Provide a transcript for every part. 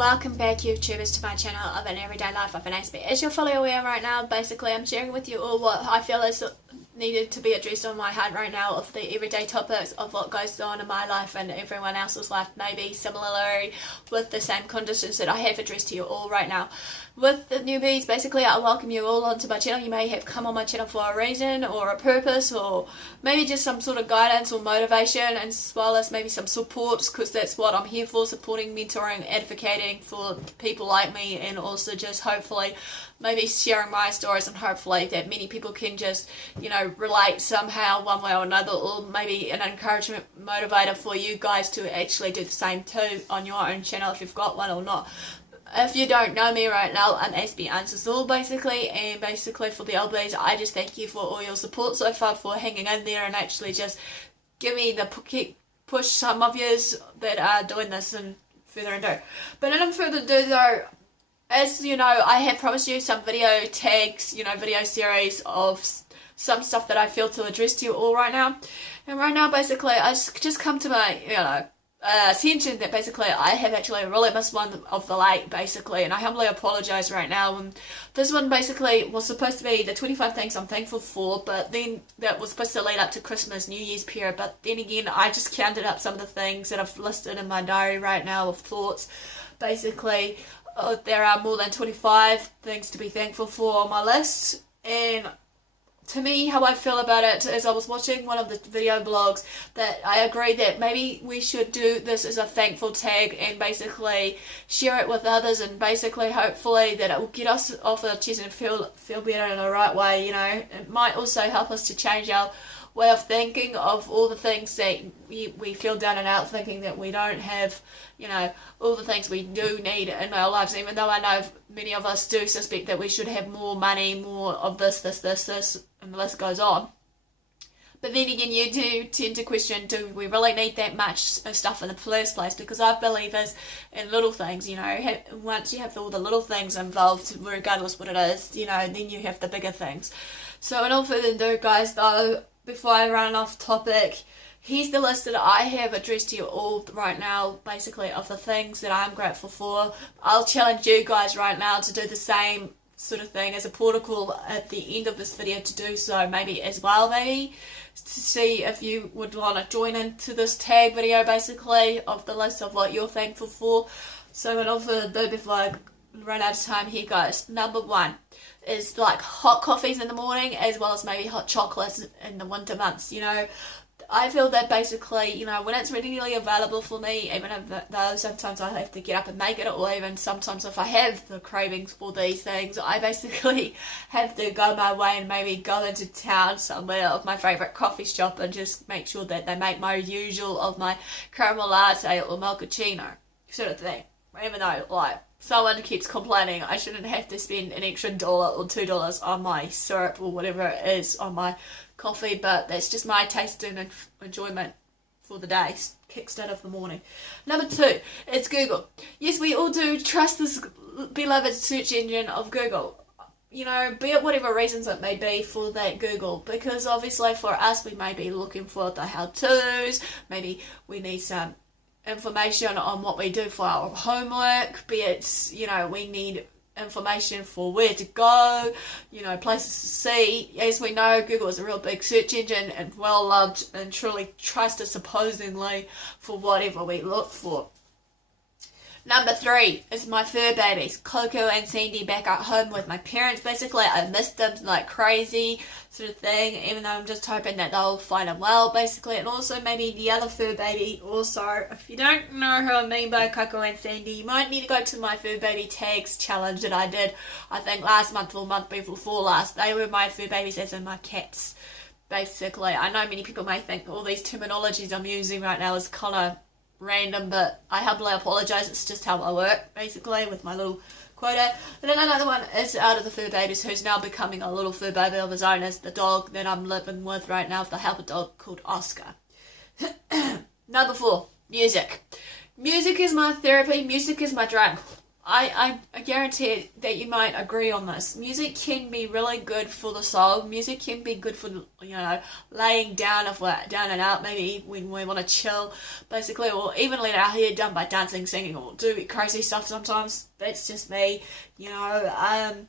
Welcome back, YouTubers, to my channel of an everyday life of an Aspie. As you're fully aware right now, basically I'm sharing with you all what I feel is needed to be addressed on my heart right now of the everyday topics of what goes on in my life and everyone else's life, maybe similarly with the same conditions that I have addressed to you all right now. With the newbies, basically I welcome you all onto my channel. You may have come on my channel for a reason or a purpose, or maybe just some sort of guidance or motivation, as well as maybe some support, because that's what I'm here for: supporting, mentoring, advocating for people like me, and also just hopefully maybe sharing my stories, and hopefully that many people can just, relate somehow one way or another, or maybe an encouragement motivator for you guys to actually do the same too on your own channel if you've got one or not. If you don't know me right now, I'm AspieAnswersAll basically, and basically for the LBs, I just thank you for all your support so far, for hanging in there and actually just give me the push, some of yous that are doing this and further ado. But in further ado though, as you know, I have promised you some video tags, video series of some stuff that I feel to address to you all right now. And right now basically I just come to my, attention that basically I have actually really missed one of the late basically, and I humbly apologise right now. And this one basically was supposed to be the 25 things I'm thankful for, but then that was supposed to lead up to Christmas, New Year's period, but then again I just counted up some of the things that I've listed in my diary right now of thoughts. Basically there are more than 25 things to be thankful for on my list, and to me, how I feel about it is, I was watching one of the video blogs that I agree that maybe we should do this as a thankful tag and basically share it with others, and basically hopefully that it will get us off our chest and feel better in the right way. It might also help us to change our way of thinking of all the things that we feel down and out, thinking that we don't have, all the things we do need in our lives, even though I know many of us do suspect that we should have more money, more of this, and the list goes on. But then again, you do tend to question, do we really need that much stuff in the first place? Because I believe in little things, once you have all the little things involved, regardless what it is, then you have the bigger things. So in all further ado, guys, though, before I run off topic, here's the list that I have addressed to you all right now, basically, of the things that I'm grateful for. I'll challenge you guys right now to do the same sort of thing as a protocol at the end of this video, to do so maybe as well, maybe to see if you would want to join into this tag video basically of the list of what you're thankful for. So without further ado, before I run out of time, here goes. Number one is like hot coffees in the morning, as well as maybe hot chocolates in the winter months. I feel that basically, when it's readily available for me, even though sometimes I have to get up and make it, or even sometimes if I have the cravings for these things, I basically have to go my way and maybe go into town somewhere of my favourite coffee shop and just make sure that they make my usual of my caramel latte or mochaccino sort of thing. Even though, someone keeps complaining I shouldn't have to spend an extra $1 or $2 on my syrup or whatever it is on my coffee, but that's just my taste and enjoyment for the day, kickstart of the morning. Number two, it's Google. Yes, we all do trust this beloved search engine of Google, be it whatever reasons it may be for that Google, because obviously for us we may be looking for the how-tos, maybe we need some information on what we do for our homework, be it, we need information for where to go, places to see. As we know, Google is a real big search engine and well loved and truly trusted supposedly for whatever we look for. Number three is my fur babies, Coco and Sandy, back at home with my parents. Basically, I missed them like crazy sort of thing, even though I'm just hoping that they'll find them well, basically. And also maybe the other fur baby also. If you don't know who I mean by Coco and Sandy, you might need to go to my fur baby tags challenge that I did, I think last month or month before last. They were my fur babies, as in my cats, basically. I know many people may think all these terminologies I'm using right now is kind of random, but I humbly apologise, it's just how I work basically with my little quota. And then another one is out of the fur babies, who's now becoming a little fur baby of his own, is the dog that I'm living with right now, the helper dog called Oscar. Number four, music. Music is my therapy, music is my drug. I guarantee that you might agree on this. Music can be really good for the soul. Music can be good for, you know, laying down if we're down and out, maybe when we want to chill, basically, or even let our hair done by dancing, singing, or do crazy stuff sometimes. That's just me, you know.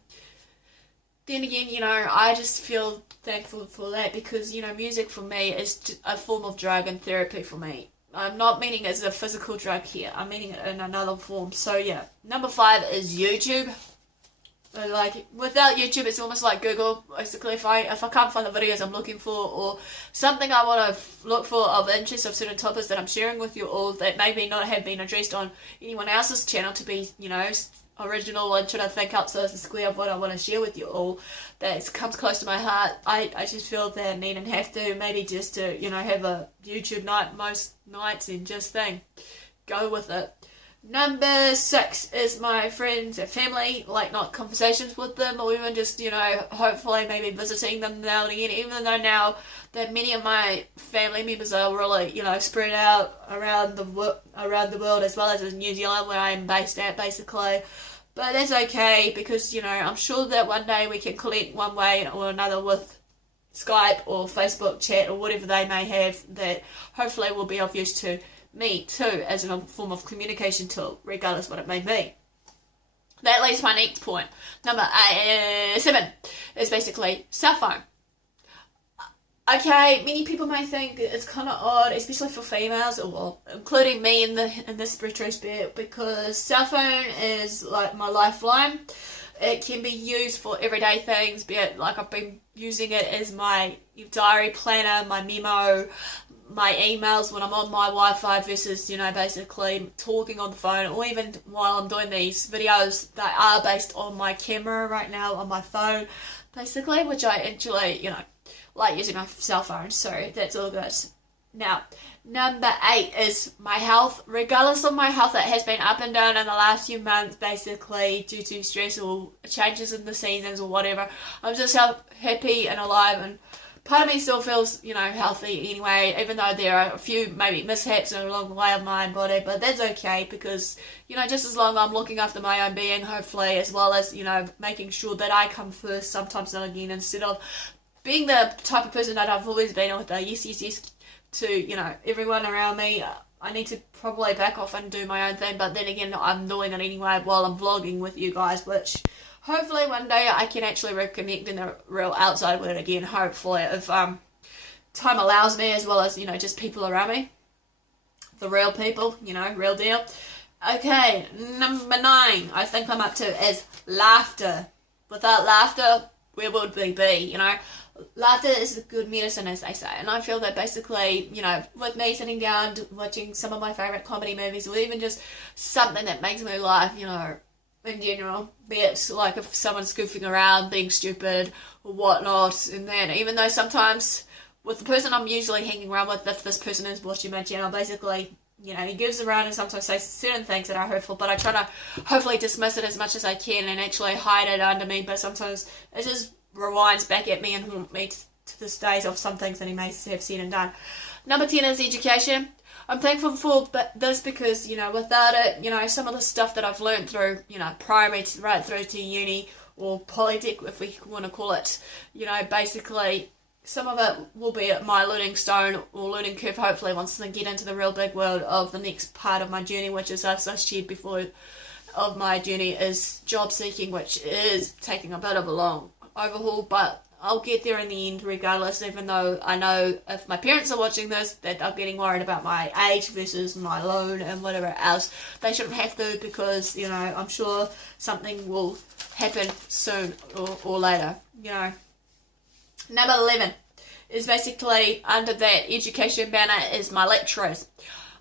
Then again, you know, I just feel thankful for that because, you know, music for me is a form of drug and therapy for me. I'm not meaning as a physical drug here. I'm meaning it in another form. So yeah, number 5 is YouTube. Like without YouTube, it's almost like Google. Basically, if I can't find the videos I'm looking for or something I want to look for of interest of certain topics that I'm sharing with you all that maybe not have been addressed on anyone else's channel to be, you know, original and trying to think outside the square of what I want to share with you all that comes close to my heart, I just feel that I need and have to maybe just to, you know, have a YouTube night most nights and just go with it. Number 6 is my friends and family, like not conversations with them or even just, you know, hopefully maybe visiting them now and again, even though now that many of my family members are really, you know, spread out around the world as well as in New Zealand where I'm based at basically. But that's okay because, you know, I'm sure that one day we can connect one way or another with Skype or Facebook chat or whatever they may have that hopefully will be of use to me too as a form of communication tool, regardless what it may be. That leads to my next point. Number 7 is basically cell phone. Okay, many people may think it's kind of odd, especially for females, or including me in this retrospect, because cell phone is like my lifeline. It can be used for everyday things, be it like I've been using it as my diary planner, my memo, my emails when I'm on my Wi-Fi versus, you know, basically talking on the phone, or even while I'm doing these videos that are based on my camera right now on my phone, basically, which I actually, you know, like using my cell phone, so that's all good. Now, number 8 is my health. Regardless of my health, it has been up and down in the last few months, basically due to stress or changes in the seasons or whatever. I'm just happy and alive, and part of me still feels, you know, healthy anyway, even though there are a few maybe mishaps along the way of my own body, but that's okay because, you know, just as long as I'm looking after my own being, hopefully, as well as, you know, making sure that I come first sometimes and again, instead of being the type of person that I've always been with the yes to, you know, everyone around me. I need to probably back off and do my own thing, but then again, I'm doing it anyway while I'm vlogging with you guys, which hopefully one day I can actually reconnect in the real outside world again, hopefully, if time allows me, as well as, you know, just people around me. The real people, you know, real deal. Okay, number 9, I think I'm up to, is laughter. Without laughter, where would we be, you know? Laughter is a good medicine, as they say, and I feel that basically, you know, with me sitting down watching some of my favourite comedy movies, or even just something that makes me laugh, you know, in general, be it like if someone's goofing around, being stupid or whatnot, and then even though sometimes with the person I'm usually hanging around with, if this person is watching my channel, basically, you know, he gives around and sometimes says certain things that are hurtful, but I try to hopefully dismiss it as much as I can and actually hide it under me, but sometimes it just rewinds back at me and haunt me to this day of some things that he may have said and done. Number 10 is education. I'm thankful for this because, you know, without it, you know, some of the stuff that I've learned through, you know, primary right through to uni or polytech, if we want to call it, you know, basically some of it will be my learning stone or learning curve, hopefully, once I get into the real big world of the next part of my journey, which is, as I shared before, of my journey is job seeking, which is taking a bit of a long overhaul, but I'll get there in the end regardless, even though I know if my parents are watching this that they're getting worried about my age versus my loan and whatever else. They shouldn't have to, because, you know, I'm sure something will happen soon or later, you know. Number 11 is basically under that education banner is my lecturers.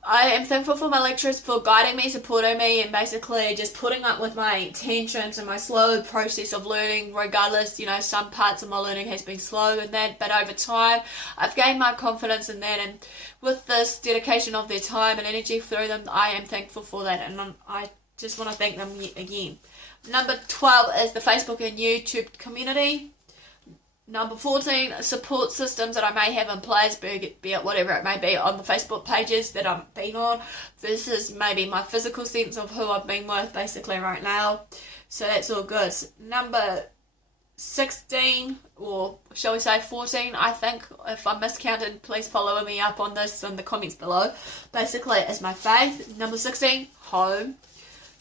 I am thankful for my lecturers for guiding me, supporting me, and basically just putting up with my tensions and my slow process of learning. Regardless, you know, some parts of my learning has been slow in that, but over time I've gained my confidence in that, and with this dedication of their time and energy through them, I am thankful for that, and I just want to thank them yet again. Number 12 is the Facebook and YouTube community. Number 14, support systems that I may have in place, be it whatever it may be, on the Facebook pages that I've been on. This is maybe my physical sense of who I've been with basically right now. So that's all good. Number 16, or shall we say 14, I think, if I'm miscounted, please follow me up on this in the comments below. Basically, is my faith. Number 16, home.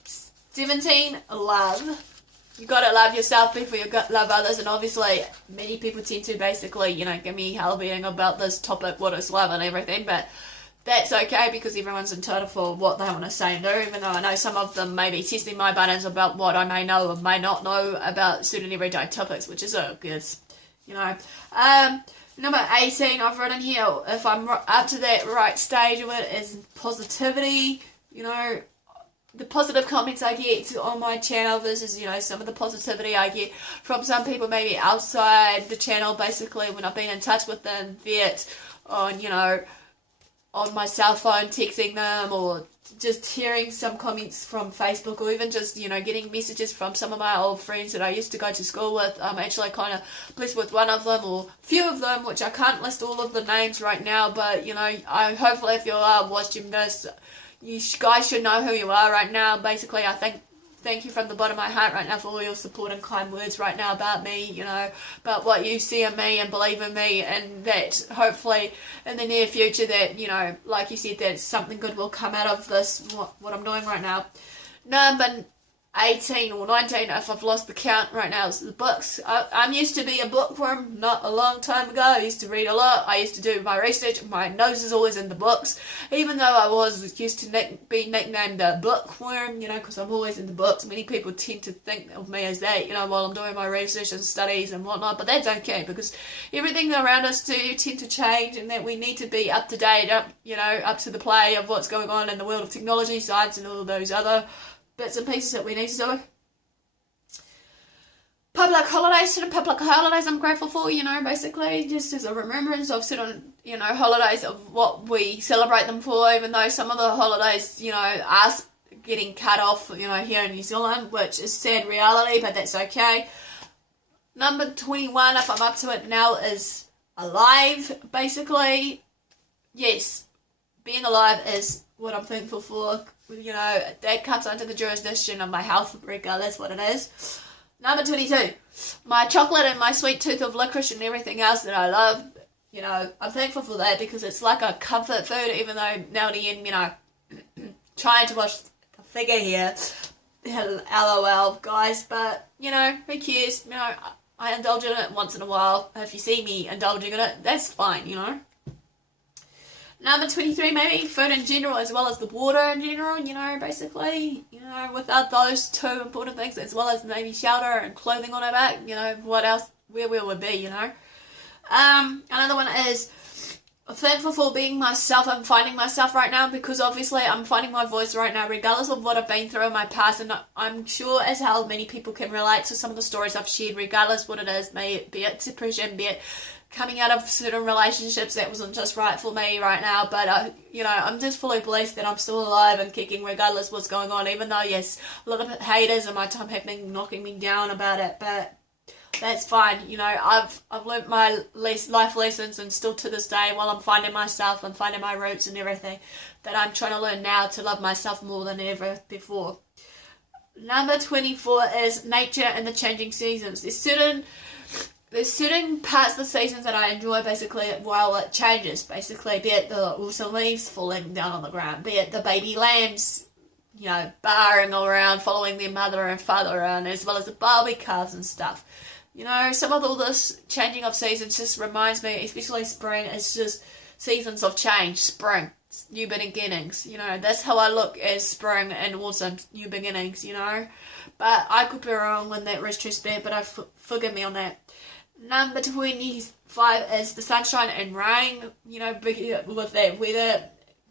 17, love. You gotta love yourself before you love others, and obviously many people tend to basically, give me hell being about this topic, what is love and everything, but that's okay because everyone's entitled for what they want to say and do, even though I know some of them may be testing my buttons about what I may know or may not know about certain everyday topics, which is good, Number 18, I've written here, if I'm up to that right stage of it, is positivity, the positive comments I get on my channel versus, some of the positivity I get from some people maybe outside the channel, basically, when I've been in touch with them, be it on, on my cell phone, texting them, or just hearing some comments from Facebook, or even just, getting messages from some of my old friends that I used to go to school with. I'm actually kind of blessed with one of them, or few of them, which I can't list all of the names right now, but, I hopefully if you are watching this, you guys should know who you are right now. Basically, I thank you from the bottom of my heart right now for all your support and kind words right now about me, about what you see in me and believe in me, and that hopefully in the near future that, like you said, that something good will come out of this, what I'm doing right now. Number 18 or 19, if I've lost the count right now, is the books. I'm used to be a bookworm not a long time ago. I used to read a lot. I used to do my research. My nose is always in the books, even though I was used to be nicknamed a bookworm, because I'm always in the books. Many people tend to think of me as that, while I'm doing my research and studies and whatnot, but that's okay because everything around us do tend to change, and that we need to be up to date, up to the play of what's going on in the world of technology, science, and all those other bits and pieces that we need to do. Public holidays I'm grateful for, basically just as a remembrance of certain, holidays of what we celebrate them for, even though some of the holidays, are getting cut off, here in New Zealand, which is sad reality, but that's okay. Number 21, if I'm up to it now, is alive, basically. Yes, being alive is what I'm thankful for. That comes under the jurisdiction of my health, regardless what it is. Number 22, my chocolate and my sweet tooth of licorice and everything else that I love. I'm thankful for that because it's like a comfort food, even though now and again, trying to watch the figure here. LOL, guys, but, who cares? I indulge in it once in a while. If you see me indulging in it, that's fine, Number 23, maybe food in general as well as the water in general, basically, without those two important things, as well as maybe shelter and clothing on our back, what else, where we would be, Another one is thankful for being myself and finding myself right now, because obviously I'm finding my voice right now, regardless of what I've been through in my past, and I'm sure as hell many people can relate to some of the stories I've shared, regardless what it is, be it depression, be it coming out of certain relationships that wasn't just right for me right now, but I'm just fully blessed that I'm still alive and kicking regardless what's going on, even though yes, a lot of haters in my time have been knocking me down about it, but that's fine. I've learnt my life lessons, and still to this day, while I'm finding myself and finding my roots and everything, that I'm trying to learn now to love myself more than ever before. Number 24 is nature and the changing seasons. There's certain parts of the seasons that I enjoy, basically, while it changes, basically, be it the autumn leaves falling down on the ground, be it the baby lambs, barring all around, following their mother and father around, as well as the Barbie calves and stuff. Some of all this changing of seasons just reminds me, especially spring, it's just seasons of change, spring, new beginnings, that's how I look as spring and autumn, new beginnings, but I could be wrong in that retrospect, but forgive me on that. Number 25 is the sunshine and rain, with that weather,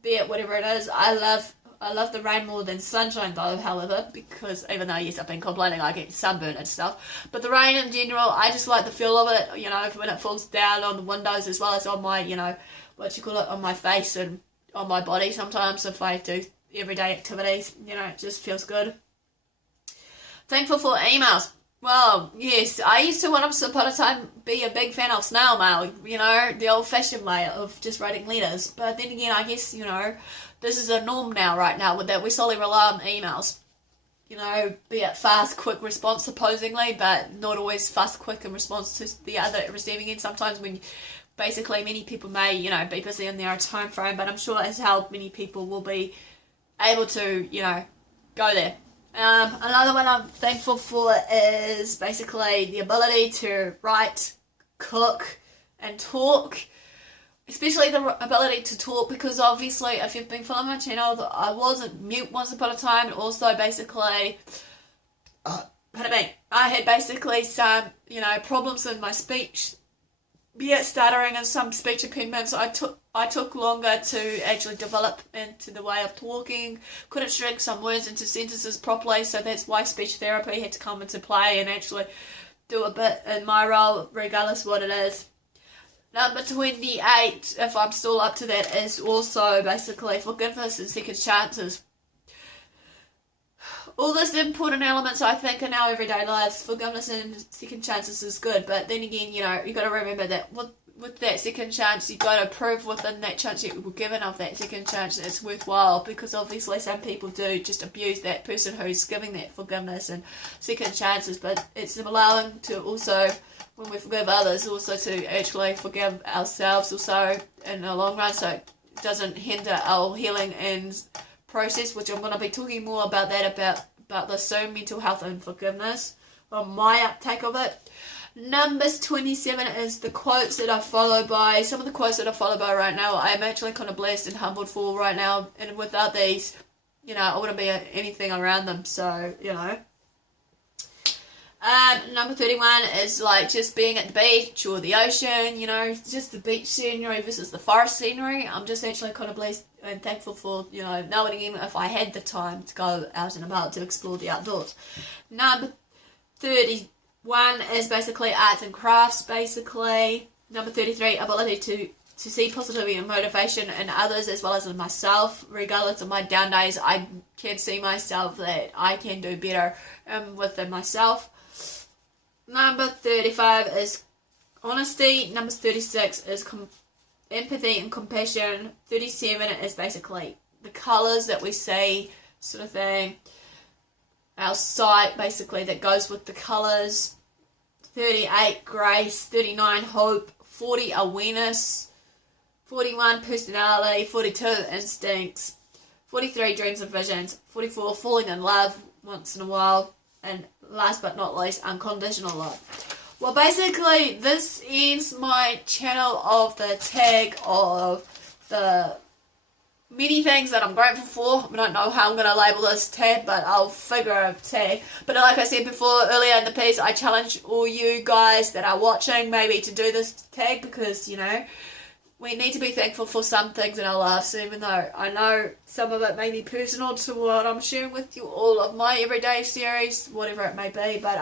be it whatever it is. I love the rain more than sunshine though, however, because even though, yes, I've been complaining I get sunburn and stuff, but the rain in general, I just like the feel of it, when it falls down on the windows as well as on my, on my face and on my body sometimes if I do everyday activities, it just feels good. Thankful for emails. Well, yes, I used to once upon a time be a big fan of snail mail, the old fashioned way of just writing letters. But then again, I guess, this is a norm now, right now, with that we solely rely on emails. Be it fast, quick response supposedly, but not always fast, quick in response to the other receiving end. Sometimes when basically many people may, be busy in their time frame, but I'm sure as how many people will be able to, go there. Another one I'm thankful for is basically the ability to write, cook, and talk. Especially the ability to talk, because obviously if you've been following my channel, I wasn't mute once upon a time, and also basically, pardon me, I had basically some, problems in my speech, be it stuttering and some speech impediments. I took longer to actually develop into the way of talking, couldn't string some words into sentences properly, so that's why speech therapy had to come into play and actually do a bit in my role, regardless what it is. Number 28, if I'm still up to that, is also basically forgiveness and second chances. All these important elements, I think, in our everyday lives, forgiveness and second chances is good, but then again, you got to remember that with that second chance, you got to prove within that chance you were given of that second chance that it's worthwhile, because obviously some people do just abuse that person who's giving that forgiveness and second chances, but it's allowing to also, when we forgive others, also to actually forgive ourselves also in the long run, so it doesn't hinder our healing and process, which I'm going to be talking more about that, about this soon, mental health and forgiveness, on my uptake of it. Numbers 27 is the quotes that I follow by. Some of the quotes that I follow by right now, I'm actually kind of blessed and humbled for right now, and without these, I wouldn't be anything around them, so, Number 31 is like just being at the beach or the ocean, just the beach scenery versus the forest scenery. I'm just actually kind of blessed and thankful for, knowing even if I had the time to go out and about to explore the outdoors. Number 31 is basically arts and crafts, basically. Number 33, ability to see positivity and motivation in others as well as in myself. Regardless of my down days, I can see myself that I can do better within myself. Number 35 is honesty. Number 36 is empathy and compassion. 37 is basically the colours that we see, sort of thing. Our sight, basically, that goes with the colours. 38, grace. 39, hope. 40, awareness. 41, personality. 42, instincts. 43, dreams and visions. 44, falling in love once in a while. And last but not least, unconditional love. Well, basically, this ends my channel of the tag of the many things that I'm grateful for. I don't know how I'm going to label this tag, but I'll figure out a tag. But like I said before, earlier in the piece, I challenge all you guys that are watching maybe to do this tag, because, we need to be thankful for some things in our lives, even though I know some of it may be personal to what I'm sharing with you all of my everyday series, whatever it may be, but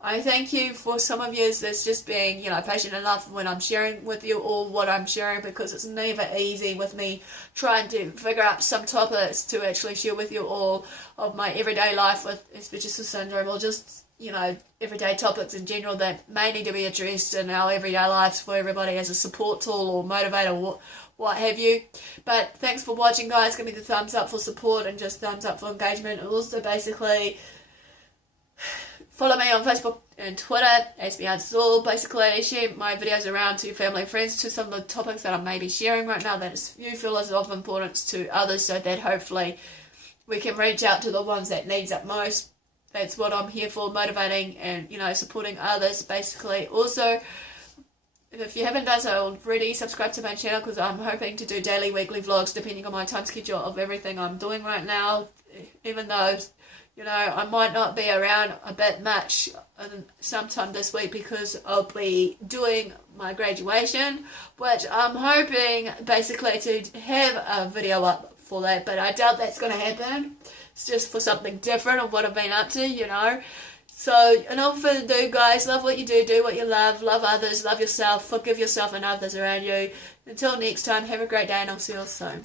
I thank you for some of you that's just being, patient enough when I'm sharing with you all what I'm sharing, because it's never easy with me trying to figure out some topics to actually share with you all of my everyday life with Asperger's syndrome, or just, everyday topics in general that may need to be addressed in our everyday lives for everybody as a support tool or motivator, what have you. But thanks for watching, guys. Give me the thumbs up for support and just thumbs up for engagement. And also basically follow me on Facebook and Twitter, AspieAnswersAll. Basically share my videos around to your family and friends, to some of the topics that I may be sharing right now that you feel is of importance to others, so that hopefully we can reach out to the ones that needs it most. That's what I'm here for, motivating and, supporting others, basically. Also, if you haven't done so already, subscribe to my channel, because I'm hoping to do daily, weekly vlogs, depending on my time schedule of everything I'm doing right now. Even though, I might not be around a bit much sometime this week, because I'll be doing my graduation, which I'm hoping, basically, to have a video up for that, but I doubt that's going to happen. It's just for something different of what I've been up to, So, enough further ado, guys. Love what you do. Do what you love. Love others. Love yourself. Forgive yourself and others around you. Until next time, have a great day, and I'll see you all soon.